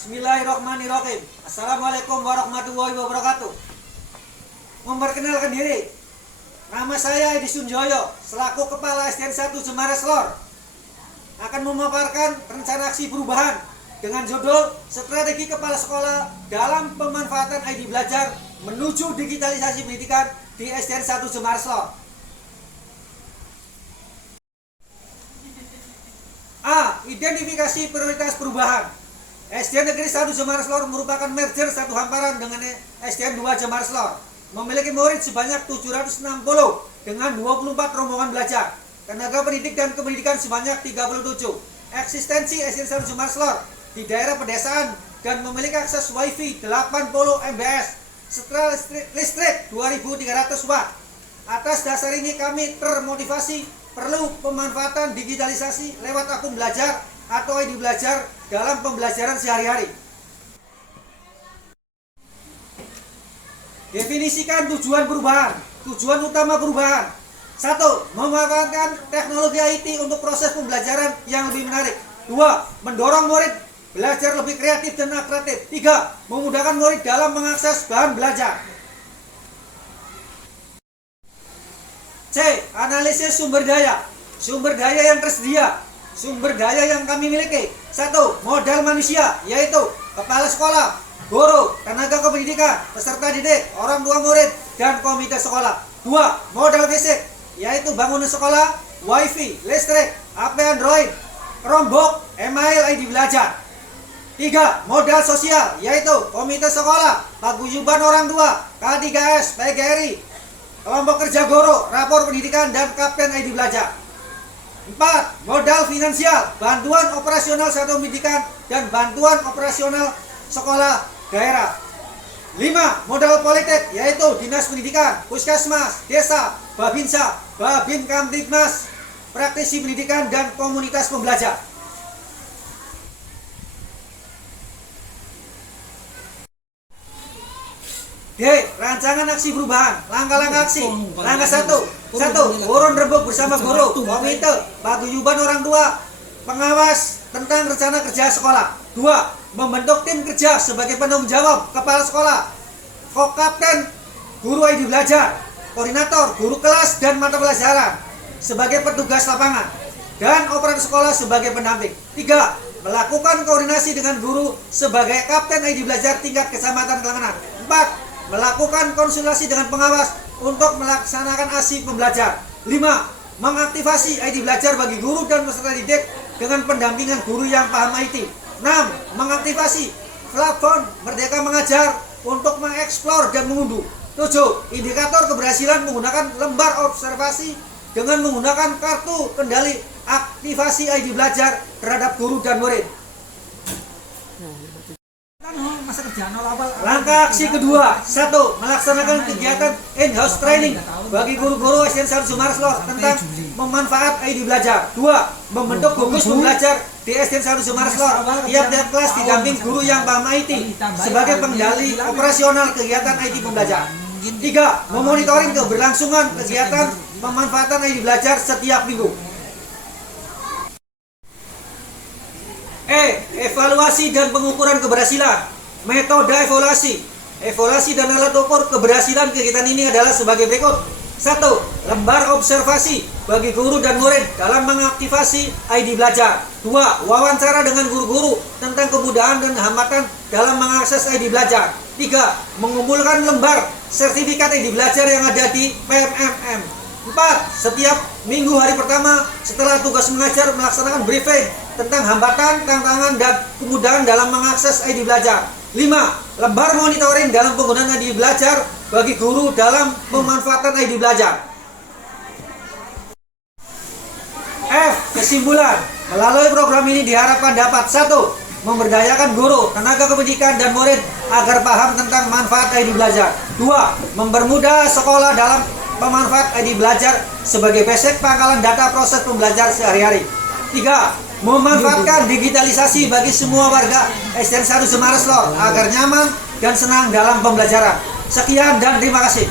Bismillahirrahmanirrahim. Assalamualaikum warahmatullahi wabarakatuh. Memperkenalkan diri, nama saya Edi Sunjoyo, selaku Kepala SDN 1 Jemares Lor, akan memaparkan rencana aksi perubahan dengan judul Strategi Kepala Sekolah dalam Pemanfaatan ID Belajar menuju Digitalisasi Pendidikan di SDN 1 Jemares Lor. A. Identifikasi prioritas perubahan. SDN Negeri 1 Jemares Lor merupakan merger satu hamparan dengan SDN 2 Jemares Lor. Memiliki murid sebanyak 760 dengan 24 rombongan belajar. Tenaga pendidik dan kependidikan sebanyak 37. Eksistensi SDN 1 Jemares Lor di daerah pedesaan dan memiliki akses WiFi 80 Mbps, setelah listrik 2300 Watt. Atas dasar ini kami termotivasi perlu pemanfaatan digitalisasi lewat akun belajar atau ID belajar dalam pembelajaran sehari-hari. Definisikan tujuan perubahan. Tujuan utama perubahan: 1. Memanfaatkan teknologi IT untuk proses pembelajaran yang lebih menarik. 2. Mendorong murid belajar lebih kreatif dan aktif. 3. Memudahkan murid dalam mengakses bahan belajar. C. Analisis sumber daya. Sumber daya yang tersedia. Sumber daya yang kami miliki: 1. Modal manusia, yaitu kepala sekolah, guru, tenaga kependidikan, peserta didik, orang tua murid, dan komite sekolah. 2. Modal fisik, yaitu bangunan sekolah, WiFi, listrik, HP Android, Chromebook, email, ID belajar. 3. Modal sosial, yaitu komite sekolah, paguyuban orang tua, K3S, PGRI, kelompok kerja guru, rapor pendidikan, dan kapten ID belajar. 4. Modal finansial, bantuan operasional satuan pendidikan dan bantuan operasional sekolah daerah. 5. Modal politik, yaitu dinas pendidikan, puskesmas, desa, babinsa, babin kamtibmas, praktisi pendidikan, dan komunitas pembelajar. D. Rancangan aksi perubahan. Langkah-langkah aksi. Langkah 1. Urun rembuk bersama guru, komite, paguyuban orang tua, pengawas tentang rencana kerja sekolah. 2. Membentuk tim kerja sebagai penanggung jawab kepala sekolah, kokapten, guru ID belajar, koordinator, guru kelas dan mata pelajaran sebagai petugas lapangan, dan operator sekolah sebagai pendamping. 3. Melakukan koordinasi dengan guru sebagai kapten ID belajar tingkat kecamatan Kelangenan. 4. Melakukan konsultasi dengan pengawas untuk melaksanakan aksi pembelajar. 5. Mengaktifasi ID belajar bagi guru dan peserta didik dengan pendampingan guru yang paham IT. 6. Mengaktifasi platform Merdeka Mengajar untuk mengeksplor dan mengunduh. 7. Indikator keberhasilan menggunakan lembar observasi dengan menggunakan kartu kendali aktivasi ID belajar terhadap guru dan murid. Langkah aksi kedua: 1. Melaksanakan kegiatan in-house training bagi guru-guru SDN 1 Jemares Lor tentang memanfaat ID belajar. 2. Membentuk gugus pembelajar di SDN 1 Jemares Lor. Tiap-tiap kelas didamping guru yang paham IT sebagai pengendali operasional kegiatan IT pembelajar. 3. Memonitoring keberlangsungan kegiatan pemanfaatan ID belajar setiap minggu. Evaluasi dan pengukuran keberhasilan. Metode evaluasi. Evaluasi dan alat ukur keberhasilan kegiatan ini adalah sebagai berikut. 1. Lembar observasi bagi guru dan murid dalam mengaktifasi ID belajar. 2. Wawancara dengan guru-guru tentang kemudahan dan hambatan dalam mengakses ID belajar. 3. Mengumpulkan lembar sertifikat ID belajar yang ada di PMMM. 4. Setiap minggu hari pertama setelah tugas mengajar melaksanakan briefing tentang hambatan, tantangan, dan kemudahan dalam mengakses ID belajar. 5. Lembar monitoring dalam penggunaan ID belajar bagi guru dalam pemanfaatan ID belajar. F. Kesimpulan. Melalui program ini diharapkan dapat: 1. Memberdayakan guru, tenaga kependidikan, dan murid agar paham tentang manfaat ID belajar. 2. Mempermudah sekolah dalam pemanfaat ID belajar sebagai basic pangkalan data proses pembelajar sehari-hari. 3. Memanfaatkan digitalisasi bagi semua warga SDN 1 Jemares Lor agar nyaman dan senang dalam pembelajaran. Sekian dan terima kasih.